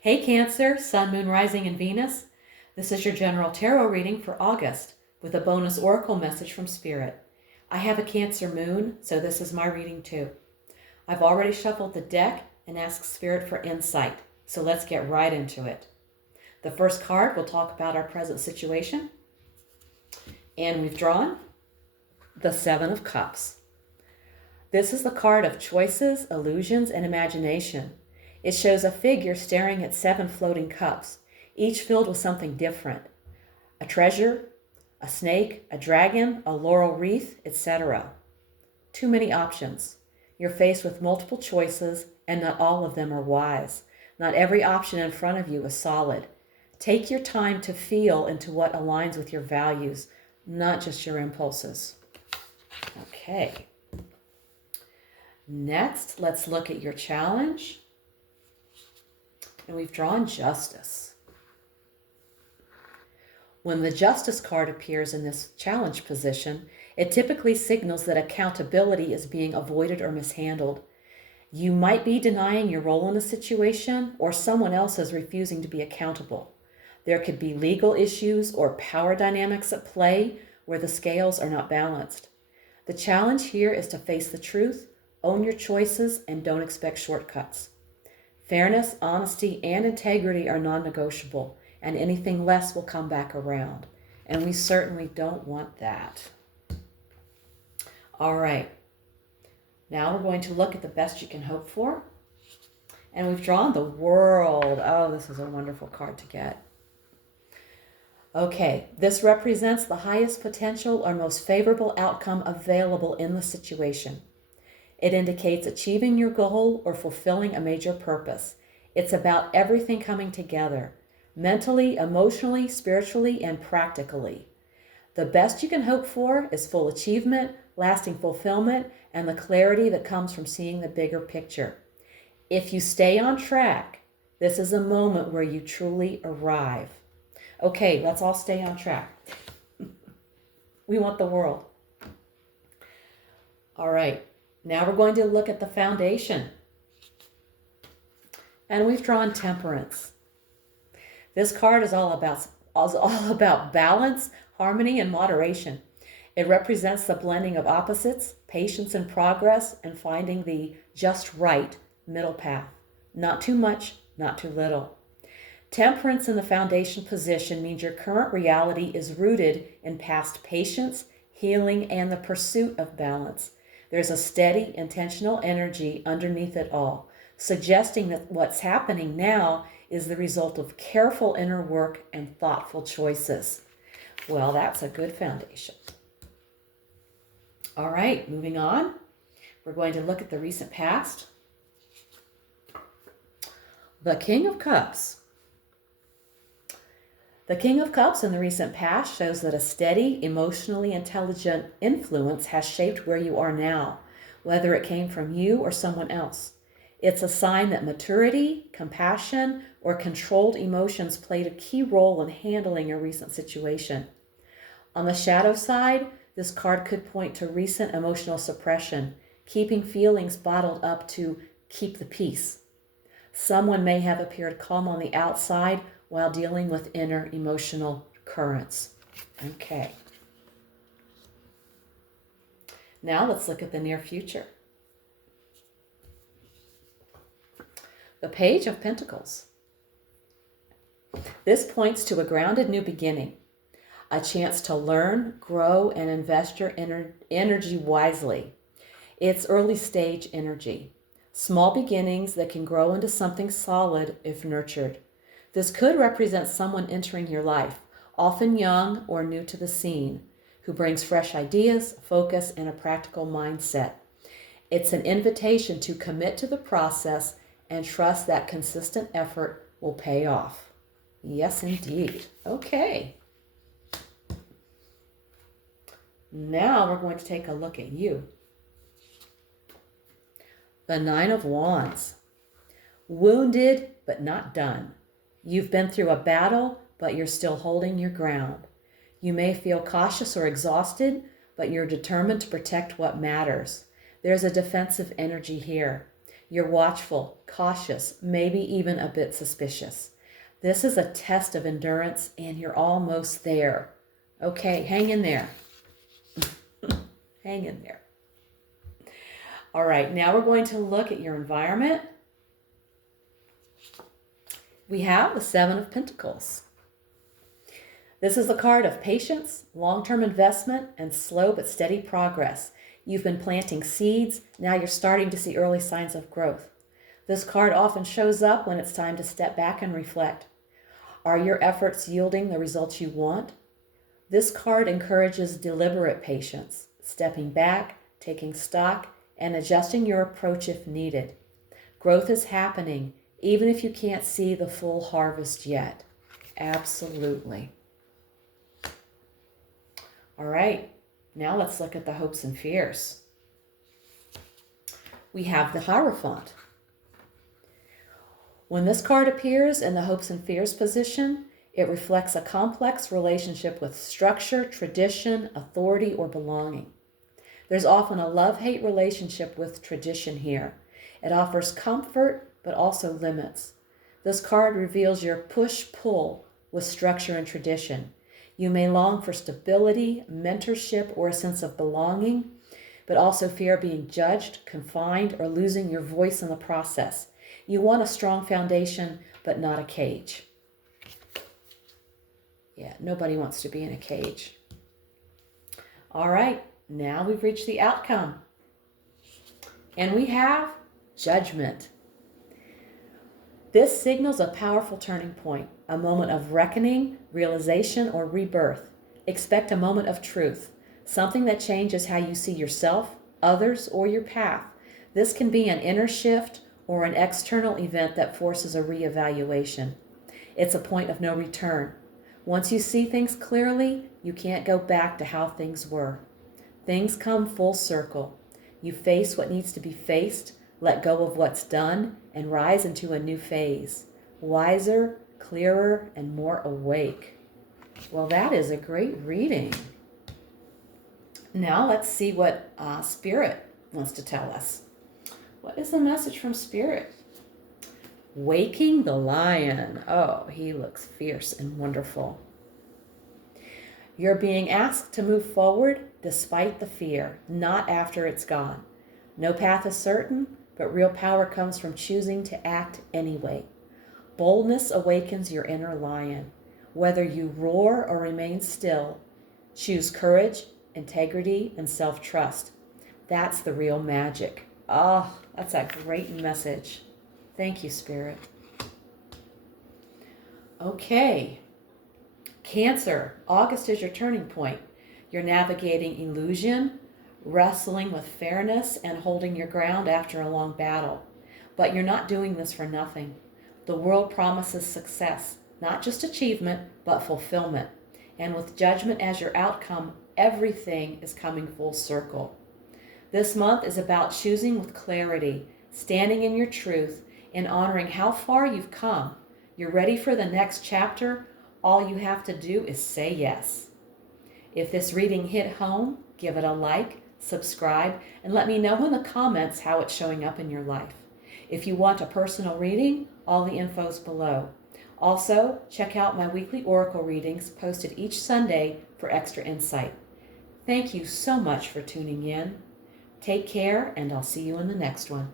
Hey Cancer, Sun, Moon, Rising, and Venus. This is your general tarot reading for August with a bonus oracle message from Spirit. I have a Cancer moon, so this is my reading too. I've already shuffled the deck and asked Spirit for insight, so let's get right into it. The first card will talk about our present situation, and we've drawn the Seven of Cups. This is the card of choices, illusions, and imagination. It shows a figure staring at 7 floating cups, each filled with something different. A treasure, a snake, a dragon, a laurel wreath, etc. Too many options. You're faced with multiple choices, and not all of them are wise. Not every option in front of you is solid. Take your time to feel into what aligns with your values, not just your impulses. Okay. Next, let's look at your challenge. And we've drawn Justice. When the Justice card appears in this challenge position, it typically signals that accountability is being avoided or mishandled. You might be denying your role in a situation, or someone else is refusing to be accountable. There could be legal issues or power dynamics at play where the scales are not balanced. The challenge here is to face the truth, own your choices, and don't expect shortcuts. Fairness, honesty, and integrity are non-negotiable, and anything less will come back around. And we certainly don't want that. All right. Now we're going to look at the best you can hope for. And we've drawn the World. Oh, this is a wonderful card to get. Okay, this represents the highest potential or most favorable outcome available in the situation. It indicates achieving your goal or fulfilling a major purpose. It's about everything coming together, mentally, emotionally, spiritually, and practically. The best you can hope for is full achievement, lasting fulfillment, and the clarity that comes from seeing the bigger picture. If you stay on track, this is a moment where you truly arrive. Okay, let's all stay on track. We want the world. All right. Now we're going to look at the foundation. And we've drawn Temperance. This card is all about balance, harmony, and moderation. It represents the blending of opposites, patience and progress, and finding the just right middle path. Not too much, not too little. Temperance in the foundation position means your current reality is rooted in past patience, healing, and the pursuit of balance. There's a steady, intentional energy underneath it all, suggesting that what's happening now is the result of careful inner work and thoughtful choices. Well, that's a good foundation. All right, moving on. We're going to look at the recent past. The King of Cups. The King of Cups in the recent past shows that a steady, emotionally intelligent influence has shaped where you are now, whether it came from you or someone else. It's a sign that maturity, compassion, or controlled emotions played a key role in handling a recent situation. On the shadow side, this card could point to recent emotional suppression, keeping feelings bottled up to keep the peace. Someone may have appeared calm on the outside while dealing with inner emotional currents. Okay. Now let's look at the near future. The Page of Pentacles. This points to a grounded new beginning, a chance to learn, grow, and invest your energy wisely. It's early stage energy, small beginnings that can grow into something solid if nurtured. This could represent someone entering your life, often young or new to the scene, who brings fresh ideas, focus, and a practical mindset. It's an invitation to commit to the process and trust that consistent effort will pay off. Yes, indeed. Okay. Now we're going to take a look at you. The Nine of Wands. Wounded, but not done. You've been through a battle, but you're still holding your ground. You may feel cautious or exhausted, but you're determined to protect what matters. There's a defensive energy here. You're watchful, cautious, maybe even a bit suspicious. This is a test of endurance, and you're almost there. Okay, hang in there. Hang in there. All right, now we're going to look at your environment. We have the Seven of Pentacles. This is a card of patience, long-term investment, and slow but steady progress. You've been planting seeds. Now you're starting to see early signs of growth. This card often shows up when it's time to step back and reflect. Are your efforts yielding the results you want? This card encourages deliberate patience, stepping back, taking stock, and adjusting your approach if needed. Growth is happening, even if you can't see the full harvest yet. Absolutely. All right, now let's look at the hopes and fears. We have the Hierophant. When this card appears in the hopes and fears position, it reflects a complex relationship with structure, tradition, authority, or belonging. There's often a love-hate relationship with tradition here. It offers comfort, but also limits. This card reveals your push-pull with structure and tradition. You may long for stability, mentorship, or a sense of belonging, but also fear being judged, confined, or losing your voice in the process. You want a strong foundation, but not a cage. Yeah, nobody wants to be in a cage. All right, now we've reached the outcome. And we have Judgment. This signals a powerful turning point, a moment of reckoning, realization, or rebirth. Expect a moment of truth, something that changes how you see yourself, others, or your path. This can be an inner shift or an external event that forces a reevaluation. It's a point of no return. Once you see things clearly, you can't go back to how things were. Things come full circle. You face what needs to be faced, let go of what's done, and rise into a new phase. Wiser, clearer, and more awake. Well, that is a great reading. Now let's see what Spirit wants to tell us. What is the message from Spirit? Waking the lion. Oh, he looks fierce and wonderful. You're being asked to move forward despite the fear, not after it's gone. No path is certain, but real power comes from choosing to act anyway. Boldness awakens your inner lion. Whether you roar or remain still, choose courage, integrity, and self-trust. That's the real magic. Oh, that's a great message. Thank you, Spirit. Okay. Cancer. August is your turning point. You're navigating illusion, wrestling with fairness, and holding your ground after a long battle. But you're not doing this for nothing. The world promises success, not just achievement, but fulfillment. And with Judgment as your outcome, everything is coming full circle. This month is about choosing with clarity, standing in your truth, and honoring how far you've come. You're ready for the next chapter. All you have to do is say yes. If this reading hit home, give it a like, subscribe, and let me know in the comments how it's showing up in your life. If you want a personal reading, all the info's below. Also, check out my weekly oracle readings posted each Sunday for extra insight. Thank you so much for tuning in. Take care, and I'll see you in the next one.